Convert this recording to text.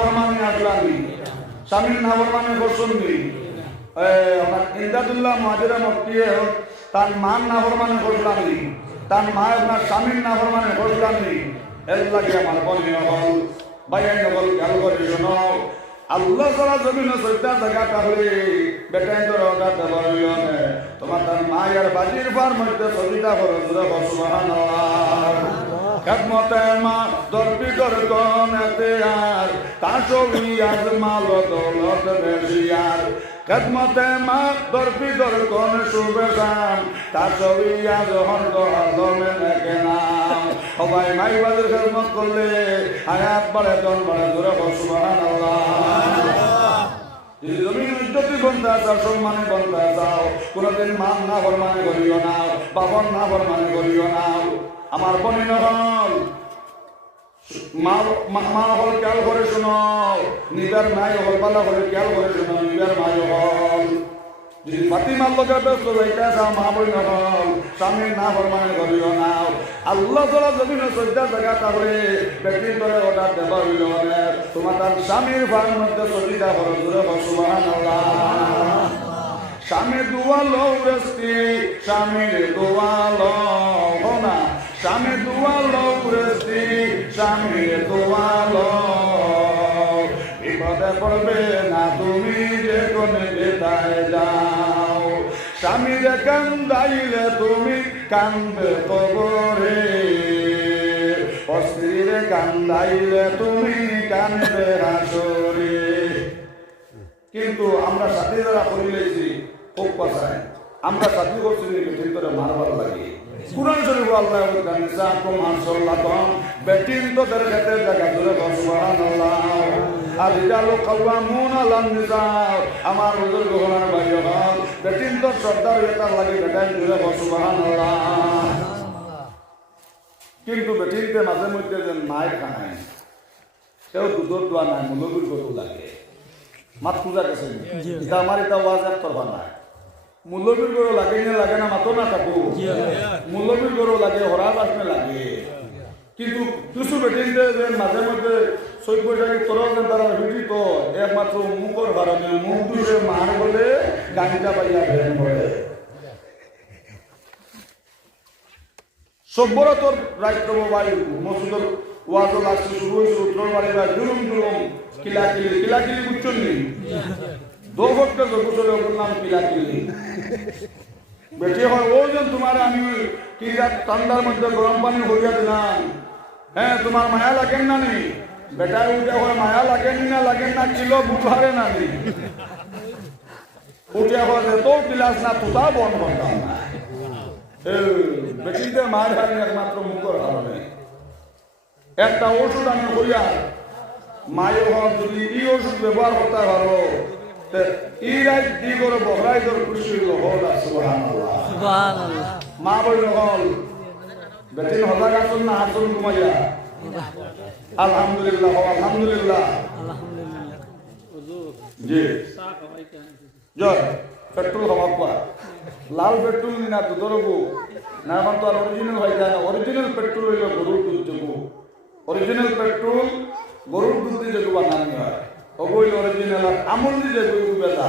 বরমানি আসলানি স্বামীর না বরমানি করছন্নি আমার ইন্দাদুল্লাহ মাজিরা মক্কিয়ে তার মান না বরমানি করলানি তার মা আপনার স্বামীর না বরমানি করলানি এর লাগে আমার বলি হল বাইয়াই নকল খেয়াল করে শোনো। আল্লাহ সারা জমিনে সৈতা জায়গা তাহলে বেটাই তো রগা দেবার তোমার তার মায়ের বাজির ফার মধ্যে সবিতা করো, সুরে বসবাহান খেদমতে মা কনেতে আর তাসবি আজ মাল দৌলত বেশিয়ার খেদমতে মা দর্পি কর কন শুভে গান তাসবি আজ হন্দ আদমে নেকে নাম সবাই মাই বাজের খেদমত করলে হায়াত বাড়ে, জন বাড়ে সুরে বসবাহান যদি তুমি ইজ্জতি বন্ধা আছো সম্মানে বন্ধা আছো কোনোদিন মান না বরমানে করিও না বাবন না বরমানে করিও না। আমার বনি নহল মা হল খেয়াল করে শোনো। নিজের মাই হল পালা করে খেয়াল করে শোনো, নিজের মাই হল। যদি ফাতিমার লোকের ব্যস্ত হইতে চাও মা বই নহল স্বামীর না স্বামীর ভার স্বামী দুয়ালো স্বামী স্বামীর দুয়ালো বিপদে পড়বে না তুমি যে কোনে যেতায় যাও। স্বামীর কান্দাইলে তুমি কান্দবে কবরে অস্থির কান্দাইলে তুমি কান্দবে হাসরে কিন্তু আমরা সাথী যারা করিলেছি খুব কথায়। আমরা সাথী করছি ভিতরে মারবার লাগে। কুরআন শরীফ আল্লাহ কানিসা কুম আনসাল্লাতম বেটিন তো দের ক্ষেত্রে জায়গা ধরে সুবহানাল্লাহ। আর রিজালু কাওয়ামুন আলান নিসা আমার হুজুর গোহনার ভাই হল বেটিন তো শ্রদ্ধার এটা লাগে বেটাই ধরে সুবহানাল্লাহ। কিন্তু বেটিনতে মাঝে মধ্যে যে মায়ের খানায় সেও দুধর দোয়া নাই মূলবীর গরু লাগে। মাত পূজা গেছে এটা আমার এটা ওয়াজ এক করবা না মূল্যবীর গরু লাগে না লাগে না মাতো না থাকো মূল্যবীর গরু লাগে হরাজ আসনে লাগে। কিন্তু বেটিনতে যে মাঝে মধ্যে চৈত বৈশাখী তোর তারা ভিটি তো, একমাত্র মুখর কারণে মুখ দুষে মার বলে গাড়িটা পাইয়া ভেন বলে সভ্যর তোর রাজ্য বায়ু মসুদর ওয়াজ লাগছে শুরু হয়েছে উত্তর বাড়ি বা জুলুম জুলুম কিলা কিলি কিলা কিলি বুঝছেন নি নাম কিলা কিলি বেটে হয় ও যেন তোমার আমি ঠান্ডার মধ্যে গরম পানি ভরিয়া দিলাম। হ্যাঁ তোমার মায়া লাগেন না নি? বেটা উঠে হয় মায়া লাগেন না লাগেন না, কিলো বুঝারে না নি? উঠে হয় তো গিলাস না তুতা বন না বেটিতে মার হারি একমাত্র মুখর কারণে একটা ওষুধ আমি হইয়া, মায়ের হন যদি ই ওষুধ ব্যবহার করতে পারো, তে ই রাত দি করে বহরাই তোর খুশি হল সুবহানাল্লাহ। মা বইল হল বেটিন হজার আসুন না আসুন ঘুমাইয়া আলহামদুলিল্লাহ আলহামদুলিল্লাহ। জি। জয় পেট্রোল কোয়া লাল পেট্রোল না দুধর গো না এখন তো আর অরিজিনাল হয় না। অরিজিনাল পেট্রোল হইল গরুর দুধ যোগু অরিজিনাল পেট্রোল গরুর দুধ দিয়ে যোগু বানানি হয় অবৈল অরিজিনাল আমল দিয়ে যোগু বেলা